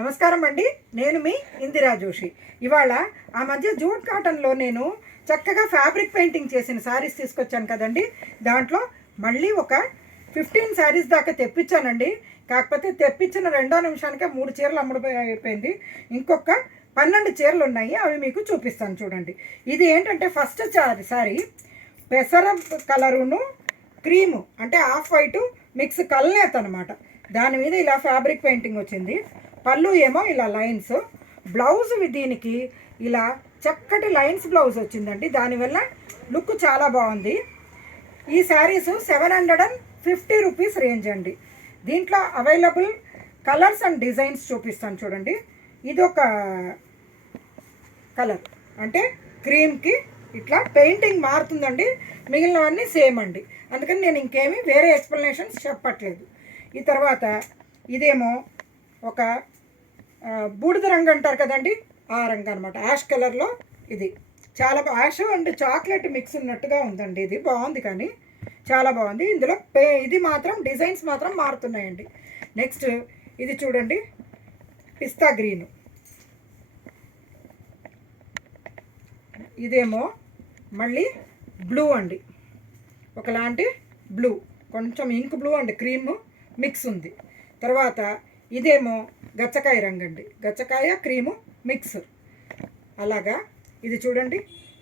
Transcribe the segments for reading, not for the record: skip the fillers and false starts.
నమస్కారం అండి. నేను మీ ఇందిరా జోషి. ఇవాళ ఆ మధ్య జూట్ కాటన్లో నేను చక్కగా ఫ్యాబ్రిక్ పెయింటింగ్ చేసిన శారీస్ తీసుకొచ్చాను కదండి. దాంట్లో మళ్ళీ ఒక 15 శారీస్ దాకా తెప్పించానండి. కాకపోతే తెప్పించిన 2వ నిమిషానికే 3 చీరలు అయిపోయింది. ఇంకొక 12 చీరలు ఉన్నాయి. అవి మీకు చూపిస్తాను చూడండి. ఇది ఏంటంటే ఫస్ట్ శారీ పెసర కలరును క్రీము అంటే ఆఫ్ వైట్ మిక్స్ కల్నేత అనమాట. దాని మీద ఇలా ఫ్యాబ్రిక్ పెయింటింగ్ వచ్చింది. పళ్ళు ఏమో ఇలా లైన్స్, బ్లౌజ్ దీనికి ఇలా చక్కటి లైన్స్ బ్లౌజ్ వచ్చిందండి. దానివల్ల లుక్ చాలా బాగుంది. ఈ శారీస్ 750 రూపీస్ రేంజ్ అండి. దీంట్లో అవైలబుల్ కలర్స్ అండ్ డిజైన్స్ చూపిస్తాను చూడండి. ఇది ఒక కలర్ అంటే క్రీమ్కి ఇట్లా పెయింటింగ్ మారుతుందండి. మిగిలినవన్నీ సేమ్ అండి. అందుకని నేను ఇంకేమీ వేరే ఎక్స్ప్లెనేషన్స్ చెప్పట్లేదు. ఈ తర్వాత ఇదేమో ఒక బూడిద రంగు అంటారు కదండి, ఆ రంగు అనమాట. యాష్ కలర్లో ఇది చాలా యాష్ అండ్ చాక్లెట్ మిక్స్ ఉన్నట్టుగా ఉందండి. ఇది బాగుంది, కానీ చాలా బాగుంది. ఇందులో ఇది మాత్రం డిజైన్స్ మాత్రం మారుతున్నాయండి. నెక్స్ట్ ఇది చూడండి, పిస్తా గ్రీన్. ఇదేమో మళ్ళీ బ్లూ అండి, ఒకలాంటి బ్లూ, కొంచెం ink blue and cream mix ఉంది. తర్వాత ఇదేమో గచ్చకాయ రంగు అండి, గచ్చకాయ క్రీము మిక్స్. అలాగా ఇది చూడండి,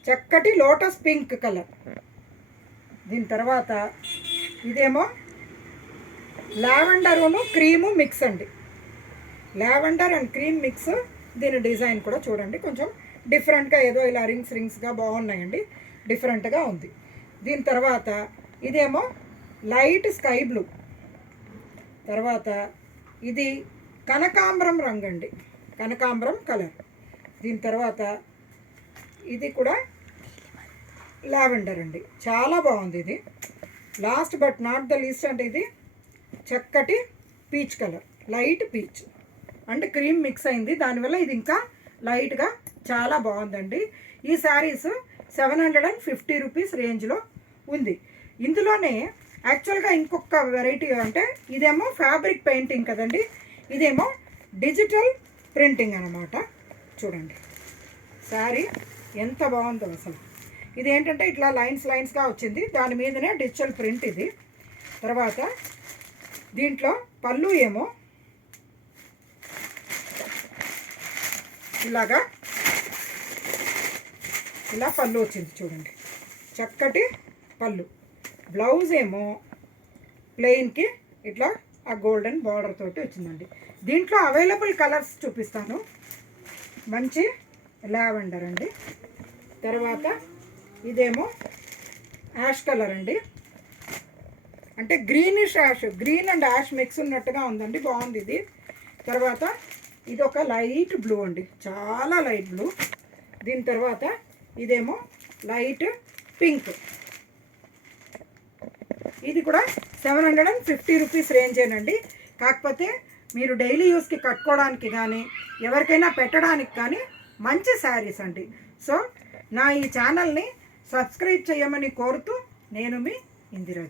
చక్కటి లోటస్ పింక్ కలర్. దీని తర్వాత ఇదేమో లావెండరును క్రీము మిక్స్ అండి, లావెండర్ అండ్ క్రీమ్ మిక్స్. దీని డిజైన్ కూడా చూడండి, కొంచెం డిఫరెంట్గా ఏదో ఇలా రింగ్స్గా బాగున్నాయండి, డిఫరెంట్గా ఉంది. దీని తర్వాత ఇదేమో లైట్ స్కై బ్లూ. తర్వాత ఇది కనకాంబరం రంగు అండి, కనకాంబరం కలర్. దీని తర్వాత ఇది కూడా లావెండర్ అండి, చాలా బాగుంది ఇది. Last but not the least అంటే ఇది చక్కటి పీచ్ కలర్, లైట్ పీచ్ అంటే క్రీమ్ మిక్స్ అయింది. దానివల్ల ఇది ఇంకా లైట్గా చాలా బాగుందండి. ఈ శారీస్ 750 రూపీస్ రేంజ్లో ఉంది. ఇందులోనే యాక్చువల్గా ఇంకొక వెరైటీ అంటే ఇదేమో ఫ్యాబ్రిక్ పెయింటింగ్ కదండి, ఇదేమో డిజిటల్ ప్రింటింగ్ అన్నమాట. చూడండి శారీ ఎంత బాగుందో అసలు. ఇది ఏంటంటే ఇట్లా లైన్స్గా వచ్చింది, దాని మీదనే డిజిటల్ ప్రింట్ ఇది. తర్వాత దీంట్లో పళ్ళు ఏమో ఇలాగా ఇలా పళ్ళు వచ్చింది చూడండి, చక్కటి పళ్ళు. బ్లౌజ్ ఏమో ప్లెయిన్కి ఇట్లా ఆ గోల్డెన్ బార్డర్ తోటి వచ్చిందండి. దీంట్లో అవైలబుల్ కలర్స్ చూపిస్తాను. మంచి లావెండర్ అండి. తర్వాత ఇదేమో యాష్ కలర్ అండి, అంటే greenish ash, green and ash mix ఉన్నట్టుగా ఉందండి, బాగుంది ఇది. తర్వాత ఇది ఒక లైట్ బ్లూ అండి, చాలా లైట్ బ్లూ. దీని తర్వాత ఇదేమో లైట్ పింక్. ఇది కూడా 750 రూపీస్ రేంజేనండి. కాకపోతే మీరు డైలీ యూస్కి కట్టుకోవడానికి కానీ ఎవరికైనా పెట్టడానికి కానీ మంచి శారీస్ అండి. సో నా ఈ ఛానల్ని సబ్స్క్రైబ్ చేయమని కోరుతూ నేను మీ ఇందిరా.